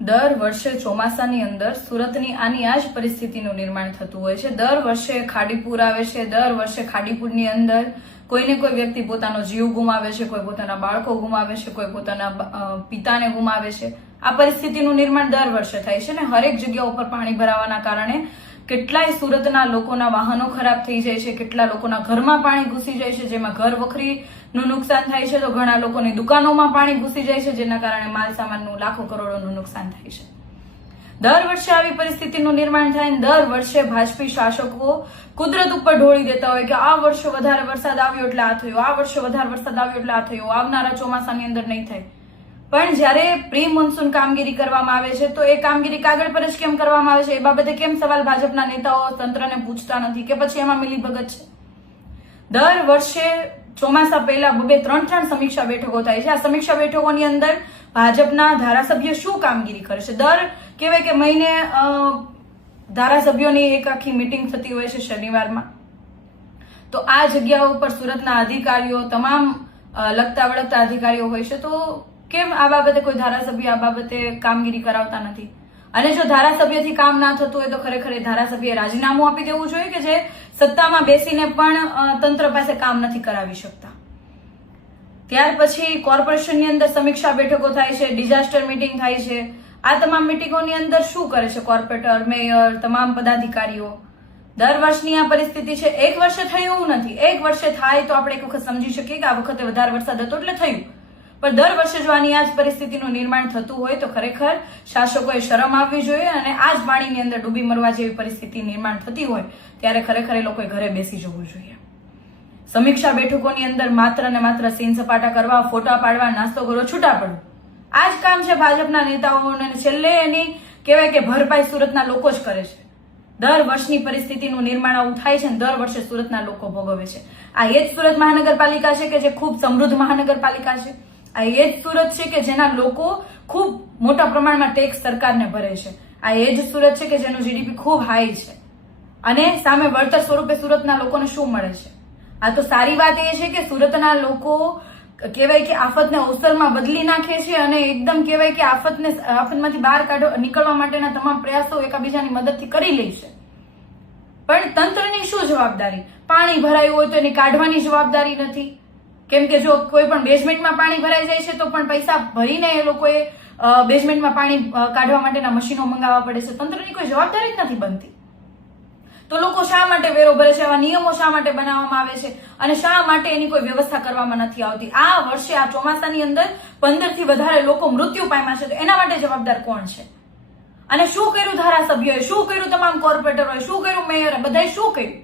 દર વર્ષે ચોમાસાની અંદર સુરતની આની આ જ પરિસ્થિતિનું નિર્માણ થતું હોય છે। દર વર્ષે ખાડીપુર આવે છે, દર વર્ષે ખાડીપુરની અંદર કોઈને કોઈ વ્યક્તિ પોતાનો જીવ ગુમાવે છે, કોઈ પોતાના બાળકો ગુમાવે છે, કોઈ પોતાના પિતાને ગુમાવે છે। આ પરિસ્થિતિનું નિર્માણ દર વર્ષે થાય છે ને હરેક જગ્યા ઉપર પાણી ભરાવાના કારણે કેટલાય સુરતના લોકોના વાહનો ખરાબ થઈ જાય છે, કેટલા લોકોના ઘરમાં પાણી ઘૂસી જાય છે, જેમાં ઘર વખરીનું નુકસાન થાય છે, તો ઘણા લોકોની દુકાનોમાં પાણી ઘૂસી જાય છે, જેના કારણે માલ સામાનનું લાખો કરોડોનું નુકસાન થાય છે। દર વર્ષે આવી પરિસ્થિતિનું નિર્માણ થાય, દર વર્ષે ભાજપી શાસકો કુદરત ઉપર ઢોળી દેતા હોય કે આ વર્ષે વધારે વરસાદ આવ્યો એટલે આ થયું, આ વર્ષે વધારે વરસાદ આવ્યો એટલે આ થયું, આવનારા ચોમાસાની અંદર નહીં થાય। પણ જ્યારે પ્રી મોન્સૂન કામગીરી કરવામાં આવે છે તો એ કામગીરી કાગળ પર જ કેમ કરવામાં આવે છે એ બાબતે કેમ સવાલ ભાજપના નેતાઓ તંત્રને પૂછતા નથી કે પછી એમાં મિલીભગત છે? દર વર્ષે ચોમાસા પહેલા 2-3 સમીક્ષા બેઠકો થાય છે। આ સમીક્ષા બેઠકોની અંદર ભાજપના ધારાસભ્ય શું કામગીરી કરે છે? દર કહેવાય કે મહિને ધારાસભ્યોની એક આખી મીટિંગ થતી હોય છે શનિવારમાં। તો આ જગ્યાઓ ઉપર સુરતના અધિકારીઓ, તમામ લગતા વળગતા અધિકારીઓ હોય છે, તો કેમ આ બાબતે કોઈ ધારાસભ્ય આ બાબતે કામગીરી કરાવતા નથી? અને જો ધારાસભ્યથી કામ ના થતું હોય તો ખરેખર એ ધારાસભ્યએ રાજીનામું આપી દેવું જોઈએ કે જે સત્તામાં બેસીને પણ તંત્ર પાસે કામ નથી કરાવી શકતા। ત્યાર પછી કોર્પોરેશનની અંદર સમીક્ષા બેઠકો થાય છે, ડિઝાસ્ટર મીટિંગ થાય છે। આ તમામ મીટિંગોની અંદર શું કરે છે કોર્પોરેટર, મેયર, તમામ પદાધિકારીઓ? દર વર્ષની આ પરિસ્થિતિ છે। એક વર્ષે થયું નથી, એક વર્ષે થાય તો આપણે એક વખત સમજી શકીએ કે આ વખતે વધારે વરસાદ હતો એટલે થયું, પણ દર વર્ષે જો આની આ જ પરિસ્થિતિનું નિર્માણ થતું હોય તો ખરેખર શાસકોએ શરમ આવવી જોઈએ અને આ જ પાણીની અંદર ડૂબી મરવા જેવી પરિસ્થિતિ નિર્માણ થતી હોય ત્યારે ખરેખર એ લોકોએ ઘરે બેસી જવું જોઈએ। સમીક્ષા બેઠકોની અંદર માત્ર ને માત્ર સીન સપાટા કરવા, ફોટા પાડવા, નાસ્તો કરો, છૂટા પડો, આ જ કામ છે ભાજપના નેતાઓને। છેલ્લે એની કહેવાય કે ભરપાઈ સુરતના લોકો જ કરે છે। દર વર્ષની પરિસ્થિતિનું નિર્માણ આવું થાય છે અને દર વર્ષે સુરતના લોકો ભોગવે છે। આ એ જ સુરત મહાનગરપાલિકા છે કે જે ખૂબ સમૃદ્ધ મહાનગરપાલિકા છે। આ એ જ સુરત છે કે જેના લોકો ખૂબ મોટા પ્રમાણમાં ટેક્સ સરકારને ભરે છે। આ એ જ સુરત છે કે જેનું જીડીપી ખૂબ હાઈ છે અને સામે વળતર સ્વરૂપે સુરતના લોકોને શું મળે છે? આ તો સારી વાત એ છે કે સુરતના લોકો કહેવાય કે આફતને અવસરમાં બદલી નાખે છે અને એકદમ કહેવાય કે આફતમાંથી બહાર નીકળવા માટેના તમામ પ્રયાસો એકાબીજાની મદદથી કરી લે છે। પણ તંત્રની શું જવાબદારી? પાણી ભરાયું હોય તો એની કાઢવાની જવાબદારી નથી, કેમ કે જો કોઈ પણ બેઝમેન્ટમાં પાણી ભરાઈ જાય છે તો પણ પૈસા ભરીને એ લોકોએ બેઝમેન્ટમાં પાણી કાઢવા માટેના મશીનો મંગાવવા પડે છે। તંત્રની કોઈ જવાબદારી જ નથી બનતી તો લોકો શા માટે વેરો ભરે છે? આવા નિયમો શા માટે બનાવવામાં આવે છે અને શા માટે એની કોઈ વ્યવસ્થા કરવામાં નથી આવતી? આ વર્ષે આ ચોમાસાની અંદર 15 થી વધારે લોકો મૃત્યુ પામ્યા છે, તો એના માટે જવાબદાર કોણ છે? અને શું કર્યું ધારાસભ્યોએ, શું કર્યું તમામ કોર્પોરેટરોએ, શું કર્યું મેયરે, બધાએ શું કર્યું?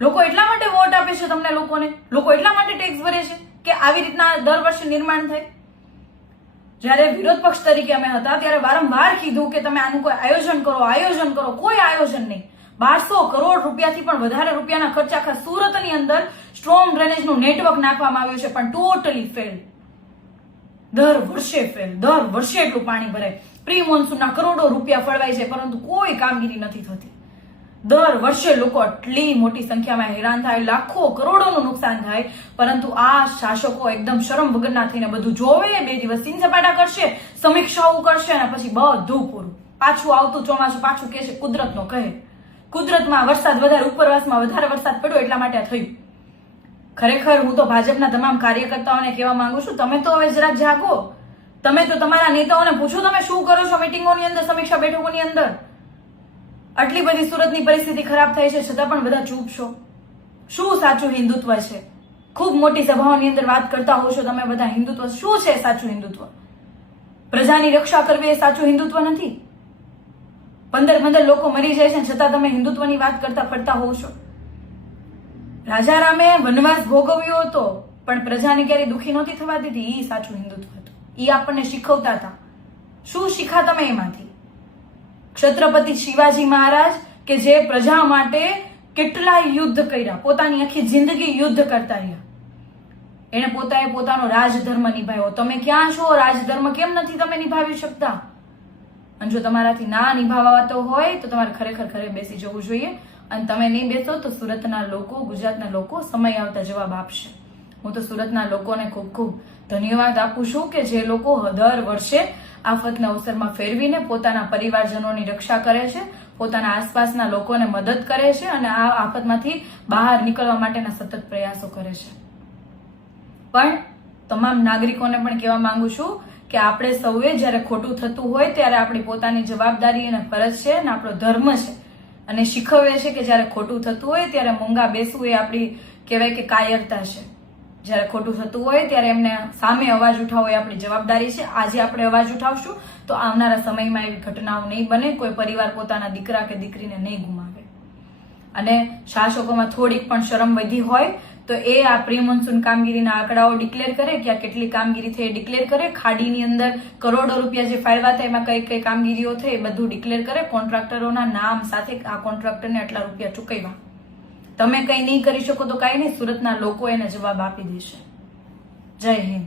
લોકો એટલા માટે વોટ આપે છે તમને, લોકો એટલા માટે ટેક્સ ભરે છે કે આવી રીતના દર વર્ષે નિર્માણ થાય? જયારે વિરોધ પક્ષ તરીકે અમે હતા ત્યારે વારંવાર કીધું કે તમે આનું કોઈ આયોજન કરો, કોઈ આયોજન નહીં। 1200 કરોડ રૂપિયાથી પણ વધારે રૂપિયાના ખર્ચ આખા સુરતની અંદર સ્ટ્રોંગ ડ્રેનેજનું નેટવર્ક નાખવામાં આવ્યું છે, પણ ટોટલી ફેલ। દર વર્ષે એટલું પાણી ભરાય, પ્રી મોન્સૂનના કરોડો રૂપિયા ફળવાય છે, પરંતુ કોઈ કામગીરી નથી થતી। દર વર્ષે લોકો આટલી મોટી સંખ્યામાં હેરાન થાય, લાખો કરોડોનું નુકસાન થાય, પરંતુ આ શાસકો એકદમ શરમ વગરના થઈને બધું જોવે, 2 દિવસ સીન સપાટા કરશે, સમીક્ષાઓ કરશે અને પછી બધું પૂરું। પાછું આવતું ચોમાસું પાછું કે છે કુદરતનો કહે, કુદરતમાં વરસાદ વધારે, ઉપરવાસમાં વધારે વરસાદ પડ્યો એટલા માટે આ થયું। ખરેખર હું તો ભાજપના તમામ કાર્યકર્તાઓને કહેવા માંગુ છું, તમે તો હવે જરાક જાગો, તમે તો તમારા નેતાઓને પૂછો તમે શું કરો છો મીટિંગોની અંદર, સમીક્ષા બેઠકોની અંદર? આટલી બધી સુરતની પરિસ્થિતિ ખરાબ થાય છે છતાં પણ બધા ચૂપ છો। શું સાચું હિન્દુત્વ છે? ખૂબ મોટી સભાઓની અંદર વાત કરતા હો છો તમે બધા હિન્દુત્વ, શું છે સાચું હિન્દુત્વ? પ્રજાની રક્ષા કરવી એ સાચું હિન્દુત્વ નથી। 15 લોકો મરી જાય છે છતાં તમે હિન્દુત્વની વાત કરતા ફરતા હોવ છો। રાજારામે વનવાસ ભોગવ્યો હતો પણ પ્રજાને ક્યારેય દુઃખી નહોતી થવા દીધી, એ સાચું હિન્દુત્વ હતું, એ આપણને શીખવતા હતા। શું શીખા તમે એમાંથી? છત્રપતિ શિવાજી મહારાજ કે જે પ્રજા માટે કેટલાય યુદ્ધ કર્યા, પોતાની આખી જિંદગી યુદ્ધ કરતા રહ્યા, એને પોતાનો રાજધર્મ નિભાવ્યો। તમે ક્યાં છો? રાજધર્મ કેમ નથી તમે નિભાવી શકતા? અને જો તમારાથી ના નિભાવાતો હોય તો તમારે ખરેખર ઘરે બેસી જવું જોઈએ અને તમે નહીં બેસો તો સુરતના લોકો, ગુજરાતના લોકો સમય આવતા જવાબ આપશે। હું તો સુરતના લોકોને ખૂબ ખૂબ ધન્યવાદ આપું છું કે જે લોકો દર વર્ષે આફતના અવસરમાં ફેરવીને પોતાના પરિવારજનોની રક્ષા કરે છે, પોતાના આસપાસના લોકોને મદદ કરે છે અને આ આફતમાંથી બહાર નીકળવા માટેના સતત પ્રયાસો કરે છે. પણ તમામ નાગરિકોને પણ કહેવા માંગુ છું કે આપણે સૌએ જ્યારે ખોટું થતું હોય ત્યારે આપણી પોતાની જવાબદારી અને ફરજ છે અને આપણો ધર્મ છે અને શીખવે છે કે જ્યારે ખોટું થતું હોય ત્યારે મૂંગા બેસવું એ આપણી કહેવાય કે કાયરતા છે. જ્યારે ખોટું થતું હોય ત્યારે એમને સામે અવાજ ઉઠાવવો એ આપણી જવાબદારી છે. આજે આપણે અવાજ ઉઠાવશું તો આવનારા સમયમાં એવી ઘટનાઓ નહીં બને, કોઈ પરિવાર પોતાના દીકરા કે દીકરીને નહીં ગુમાવે. અને શાસકોમાં થોડીક પણ શરમ વધી હોય તો એ આ પ્રી મોન્સૂન કામગીરીના આંકડાઓ ડિક્લેર કરે કે આ કેટલી કામગીરી થઈ ડિક્લેર કરે, ખાડીની અંદર કરોડો રૂપિયા જે ફાળવા થાય એમાં કઈ કઈ કામગીરીઓ થઈ એ બધું ડિક્લેર કરે, કોન્ટ્રાક્ટરોના નામ સાથે આ કોન્ટ્રાક્ટરને આટલા રૂપિયા ચૂકવ્યા. તમે કઈ નહીં કરી શકો તો કઈ નહીં, સુરતના લોકો એને જવાબ આપી દેશે. જય હિન્દ.